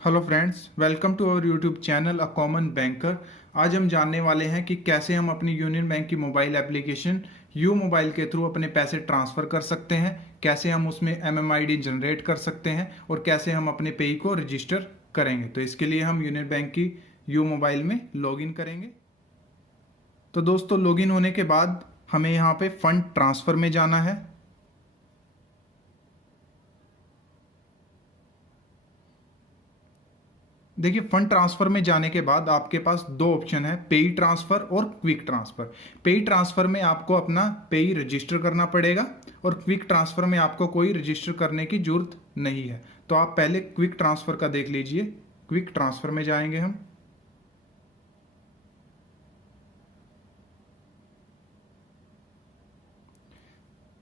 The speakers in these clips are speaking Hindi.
Hello friends, welcome to our YouTube channel a common banker. आज हम जानने वाले हैं कि कैसे हम अपनी यूनियन बैंक की मोबाइल एप्लीकेशन यू मोबाइल के थ्रू अपने पैसे ट्रांसफ़र कर सकते हैं, कैसे हम उसमें एमएमआईडी जनरेट कर सकते हैं और कैसे हम अपने पेई को रजिस्टर करेंगे। तो इसके लिए हम यूनियन बैंक की यू मोबाइल में लॉगिन करेंगे। तो दोस्तों, लॉगिन होने के बाद हमें यहाँ पे फंड ट्रांसफ़र में जाना है। देखिए, फंड ट्रांसफर में जाने के बाद आपके पास दो ऑप्शन है, पेई ट्रांसफर और क्विक ट्रांसफर। पेई ट्रांसफर में आपको अपना पेई रजिस्टर करना पड़ेगा और क्विक ट्रांसफर में आपको कोई रजिस्टर करने की जरूरत नहीं है। तो आप पहले क्विक ट्रांसफर का देख लीजिए। क्विक ट्रांसफर में जाएंगे हम।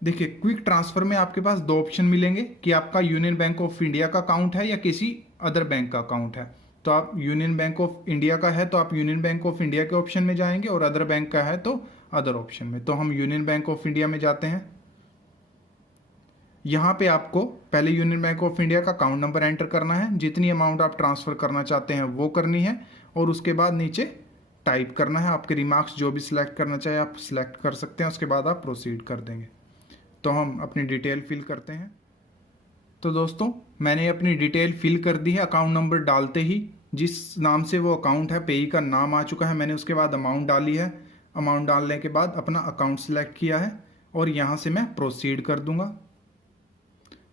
देखिए, क्विक ट्रांसफर में आपके पास दो ऑप्शन मिलेंगे कि आपका यूनियन बैंक ऑफ इंडिया का अकाउंट है या किसी अदर बैंक का अकाउंट है। तो आप यूनियन बैंक ऑफ इंडिया का है तो आप यूनियन बैंक ऑफ इंडिया के ऑप्शन में जाएंगे और अदर बैंक का है तो अदर ऑप्शन में। तो हम यूनियन बैंक ऑफ इंडिया में जाते हैं। यहाँ पे आपको पहले यूनियन बैंक ऑफ इंडिया का अकाउंट नंबर एंटर करना है, जितनी अमाउंट आप ट्रांसफर करना चाहते हैं वो करनी है और उसके बाद नीचे टाइप करना है। आपके रिमार्क्स जो भी सिलेक्ट करना चाहे आप सिलेक्ट कर सकते हैं। उसके बाद आप प्रोसीड कर देंगे। तो हम अपनी डिटेल फिल करते हैं। तो दोस्तों, मैंने अपनी डिटेल फिल कर दी है। अकाउंट नंबर डालते ही जिस नाम से वो अकाउंट है, पेई का नाम आ चुका है। मैंने उसके बाद अमाउंट डाली है। अमाउंट डालने के बाद अपना अकाउंट सिलेक्ट किया है और यहाँ से मैं प्रोसीड कर दूंगा।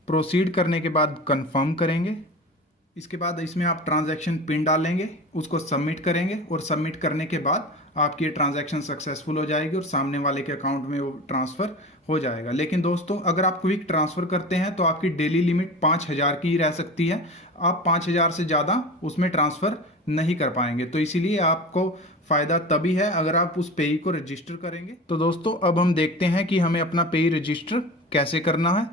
प्रोसीड करने के बाद कंफर्म करेंगे। इसके बाद इसमें आप ट्रांजैक्शन पिन डालेंगे, उसको सबमिट करेंगे और सबमिट करने के बाद आपकी ट्रांजैक्शन सक्सेसफुल हो जाएगी और सामने वाले के अकाउंट में वो ट्रांसफ़र हो जाएगा। लेकिन दोस्तों, अगर आप क्विक ट्रांसफ़र करते हैं तो आपकी डेली लिमिट 5,000 की ही रह सकती है। आप 5,000 से ज़्यादा उसमें ट्रांसफ़र नहीं कर पाएंगे। तो इसीलिए आपको फ़ायदा तभी है अगर आप उस पेई को रजिस्टर करेंगे। तो दोस्तों, अब हम देखते हैं कि हमें अपना पेई रजिस्टर कैसे करना है।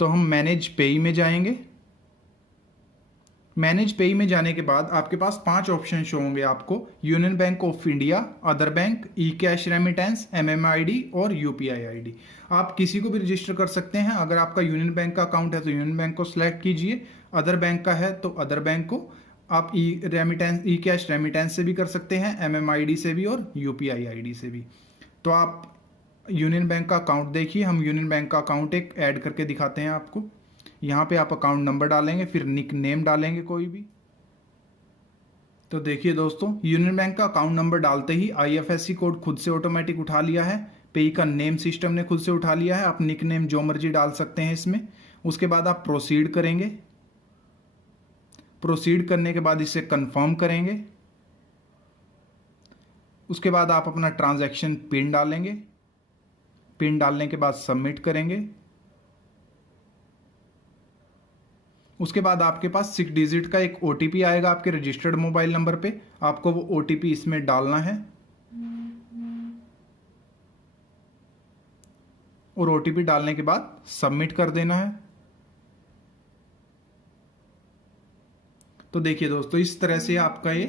तो हम मैनेज पेई में जाएंगे। मैनेज पेई में जाने के बाद आपके पास 5 ऑप्शन शो होंगे आपको। Union bank of India, other bank, E cash remittance, MMID और यूपीआई आईडी। आप किसी को भी रजिस्टर कर सकते हैं। अगर आपका यूनियन बैंक का अकाउंट है तो यूनियन बैंक को सिलेक्ट कीजिए, अदर बैंक का है तो अदर बैंक को। आप ई कैश रेमिटेंस से भी कर सकते हैं, एमएमआईडी से भी और यूपीआई आईडी से भी। तो आप यूनियन बैंक का अकाउंट देखिए। हम यूनियन बैंक का अकाउंट एक ऐड करके दिखाते हैं आपको। यहाँ पे आप अकाउंट नंबर डालेंगे, फिर निक नेम डालेंगे कोई भी। तो देखिए दोस्तों, यूनियन बैंक का अकाउंट नंबर डालते ही आईएफएससी कोड खुद से ऑटोमेटिक उठा लिया है। पेई का नेम सिस्टम ने खुद से उठा लिया है। आप निक नेम जो मर्जी डाल सकते हैं इसमें। उसके बाद आप प्रोसीड करेंगे। प्रोसीड करने के बाद इसे कंफर्म करेंगे। उसके बाद आप अपना ट्रांजैक्शन पिन डालेंगे। पिन डालने के बाद सबमिट करेंगे। उसके बाद आपके पास 6 डिजिट का एक ओटीपी आएगा आपके रजिस्टर्ड मोबाइल नंबर पे। आपको वो ओटीपी इसमें डालना है और ओटीपी डालने के बाद सबमिट कर देना है। तो देखिए दोस्तों, इस तरह से आपका ये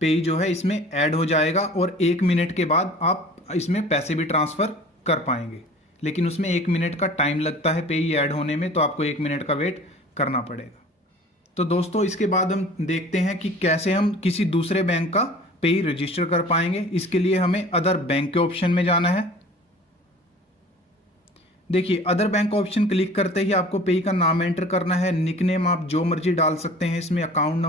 पेई जो है इसमें ऐड हो जाएगा और 1 मिनट के बाद आप इसमें पैसे भी ट्रांसफ़र कर पाएंगे। लेकिन उसमें 1 मिनट का टाइम लगता है पेई ऐड होने में, तो आपको 1 मिनट का वेट करना पड़ेगा। तो दोस्तों, इसके बाद हम देखते हैं कि कैसे हम किसी दूसरे बैंक का पेई रजिस्टर कर पाएंगे। इसके लिए हमें अदर बैंक के ऑप्शन में जाना है। देखिए, अदर बैंक ऑप्शन क्लिक करते ही आपको पेई का नाम एंटर करना है। निकनेम आप जो मर्जी डाल सकते हैं इसमें। अकाउंट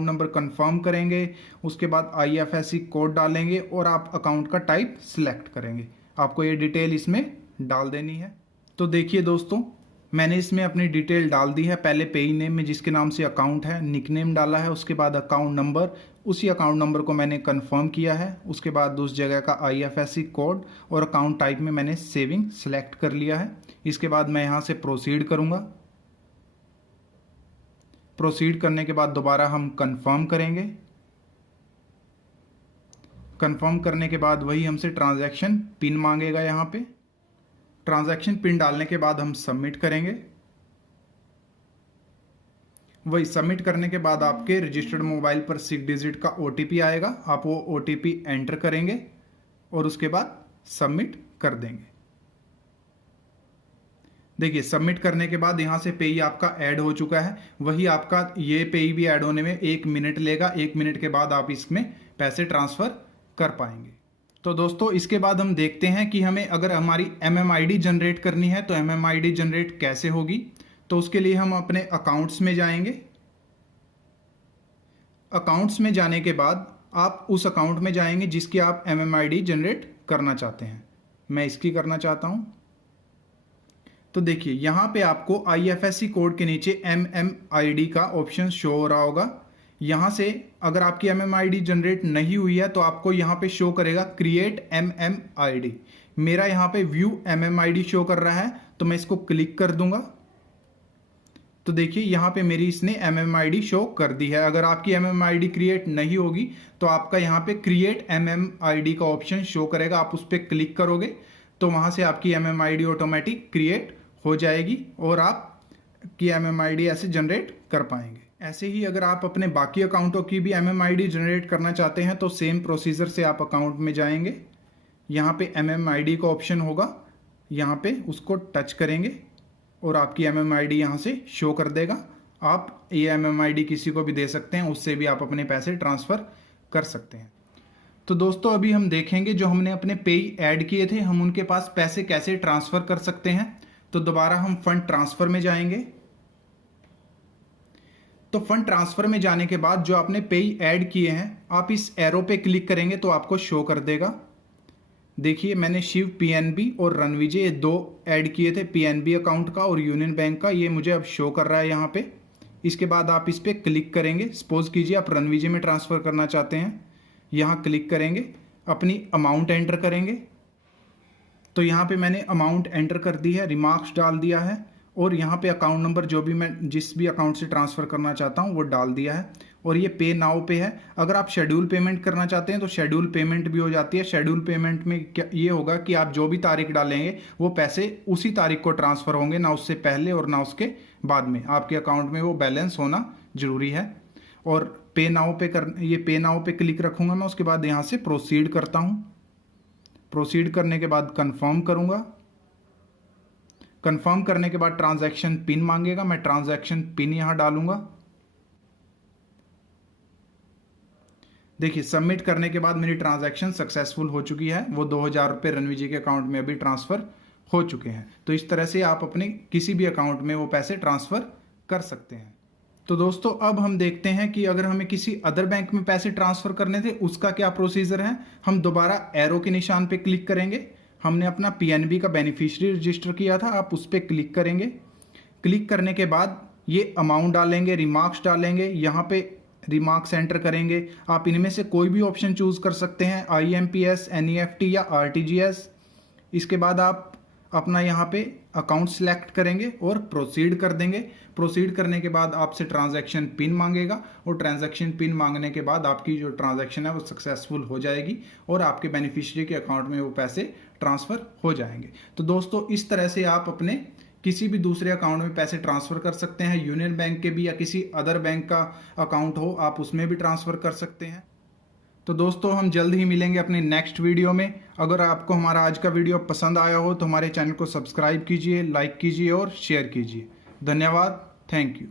नंबर कंफर्म करेंगे। उसके बाद आईएफएससी कोड डालेंगे और आप अकाउंट का टाइप सिलेक्ट करेंगे। आपको ये डिटेल इसमें डाल देनी है। तो देखिए दोस्तों, मैंने इसमें अपनी डिटेल डाल दी है। पहले पेई नेम में जिसके नाम से अकाउंट है निकनेम डाला है। उसके बाद अकाउंट नंबर, उसी अकाउंट नंबर को मैंने कंफर्म किया है। उसके बाद उस जगह का आईएफएससी कोड और अकाउंट टाइप में मैंने सेविंग सेलेक्ट कर लिया है। इसके बाद मैं यहाँ से प्रोसीड करूँगा। प्रोसीड करने के बाद दोबारा हम कंफर्म करेंगे। कंफर्म करने के बाद वही हमसे ट्रांजैक्शन पिन मांगेगा। यहाँ पे ट्रांजैक्शन पिन डालने के बाद हम सबमिट करेंगे। वही सबमिट करने के बाद आपके रजिस्टर्ड मोबाइल पर 6 डिजिट का ओटीपी आएगा। आप वो ओटीपी एंटर करेंगे और उसके बाद सबमिट कर देंगे। देखिए सबमिट करने के बाद यहाँ से पेई आपका ऐड हो चुका है। वही आपका ये पेई भी ऐड होने में 1 मिनट लेगा। 1 मिनट के बाद आप इसमें पैसे ट्रांसफ़र कर पाएंगे। तो दोस्तों इसके बाद हम देखते हैं कि हमें अगर हमारी MMID जनरेट करनी है तो MMID जनरेट कैसे होगी। तो उसके लिए हम अपने अकाउंट्स में जाएंगे। अकाउंट्स में जाने के बाद आप उस अकाउंट में जाएंगे जिसकी आप MMID जनरेट करना चाहते हैं। मैं इसकी करना चाहता हूं। तो देखिए यहाँ पे आपको IFSC कोड के नीचे MMID का ऑप्शन शो हो रहा होगा। यहाँ से अगर आपकी MMID जनरेट नहीं हुई है तो आपको यहाँ पे शो करेगा क्रिएट MMID। मेरा यहाँ पे व्यू MMID शो कर रहा है तो मैं इसको क्लिक कर दूंगा। तो देखिए यहाँ पे मेरी इसने MMID शो कर दी है। अगर आपकी MMID क्रिएट नहीं होगी तो आपका यहाँ पे क्रिएट MMID का ऑप्शन शो करेगा। आप उस पर क्लिक करोगे तो वहाँ से आपकी MMID ऑटोमेटिक क्रिएट हो जाएगी और आपकी MMID ऐसे जनरेट कर पाएंगे। ऐसे ही अगर आप अपने बाकी अकाउंटों की भी MMID जनरेट करना चाहते हैं तो सेम प्रोसीजर से आप अकाउंट में जाएंगे। यहाँ पे MMID का ऑप्शन होगा, यहाँ पे उसको टच करेंगे और आपकी MMID यहाँ से शो कर देगा। आप ये MMID किसी को भी दे सकते हैं, उससे भी आप अपने पैसे ट्रांसफ़र कर सकते हैं। तो दोस्तों अभी हम देखेंगे जो हमने अपने पेई ऐड किए थे हम उनके पास पैसे कैसे ट्रांसफ़र कर सकते हैं। तो दोबारा हम फंड ट्रांसफ़र में जाएंगे। तो फंड ट्रांसफ़र में जाने के बाद जो आपने पेई ऐड किए हैं आप इस एरो पे क्लिक करेंगे तो आपको शो कर देगा। देखिए मैंने शिव PNB और रणविजय ये 2 ऐड किए थे, PNB अकाउंट का और यूनियन बैंक का। ये मुझे अब शो कर रहा है यहाँ पे। इसके बाद आप इस पर क्लिक करेंगे। सपोज कीजिए आप रणविजय में ट्रांसफ़र करना चाहते हैं, यहाँ क्लिक करेंगे, अपनी अमाउंट एंटर करेंगे। तो यहाँ पे मैंने अमाउंट एंटर कर दी है, रिमार्क्स डाल दिया है और यहाँ पे अकाउंट नंबर जो भी मैं जिस भी अकाउंट से ट्रांसफ़र करना चाहता हूँ वो डाल दिया है। और ये पे नाउ पे है। अगर आप शेड्यूल पेमेंट करना चाहते हैं तो शेड्यूल पेमेंट भी हो जाती है। शेड्यूल पेमेंट में क्या ये होगा कि आप जो भी तारीख डालेंगे वो पैसे उसी तारीख को ट्रांसफ़र होंगे, ना उससे पहले और ना उसके बाद में। आपके अकाउंट में वो बैलेंस होना ज़रूरी है। और पे नाउ पे क्लिक रखूँगा मैं। उसके बाद यहाँ से प्रोसीड करता हूँ। प्रोसीड करने के बाद कन्फर्म करूँगा। कन्फर्म करने के बाद ट्रांजैक्शन पिन मांगेगा, मैं ट्रांजैक्शन पिन यहाँ डालूंगा। देखिए सबमिट करने के बाद मेरी ट्रांजैक्शन सक्सेसफुल हो चुकी है। वो 2000 रुपये रणविजय के अकाउंट में अभी ट्रांसफ़र हो चुके हैं। तो इस तरह से आप अपने किसी भी अकाउंट में वो पैसे ट्रांसफ़र कर सकते हैं। तो दोस्तों अब हम देखते हैं कि अगर हमें किसी अदर बैंक में पैसे ट्रांसफ़र करने थे उसका क्या प्रोसीजर है। हम दोबारा एरो के निशान पे क्लिक करेंगे। हमने अपना PNB का बेनिफिशियरी रजिस्टर किया था, आप उस पर क्लिक करेंगे। क्लिक करने के बाद ये अमाउंट डालेंगे, रिमार्क्स डालेंगे, यहाँ पे रिमार्क्स एंटर करेंगे। आप इनमें से कोई भी ऑप्शन चूज़ कर सकते हैं, IMPS, NEFT या RTGS। इसके बाद आप अपना यहाँ पे अकाउंट सेलेक्ट करेंगे और प्रोसीड कर देंगे। प्रोसीड करने के बाद आपसे ट्रांजैक्शन पिन मांगेगा और ट्रांजैक्शन पिन मांगने के बाद आपकी जो ट्रांजैक्शन है वो सक्सेसफुल हो जाएगी और आपके बेनिफिशियरी के अकाउंट में वो पैसे ट्रांसफ़र हो जाएंगे। तो दोस्तों इस तरह से आप अपने किसी भी दूसरे अकाउंट में पैसे ट्रांसफ़र कर सकते हैं। यूनियन बैंक के भी या किसी अदर बैंक का अकाउंट हो आप उसमें भी ट्रांसफ़र कर सकते हैं। तो दोस्तों हम जल्द ही मिलेंगे अपने नेक्स्ट वीडियो में। अगर आपको हमारा आज का वीडियो पसंद आया हो तो हमारे चैनल को सब्सक्राइब कीजिए, लाइक कीजिए और शेयर कीजिए। धन्यवाद। Thank you.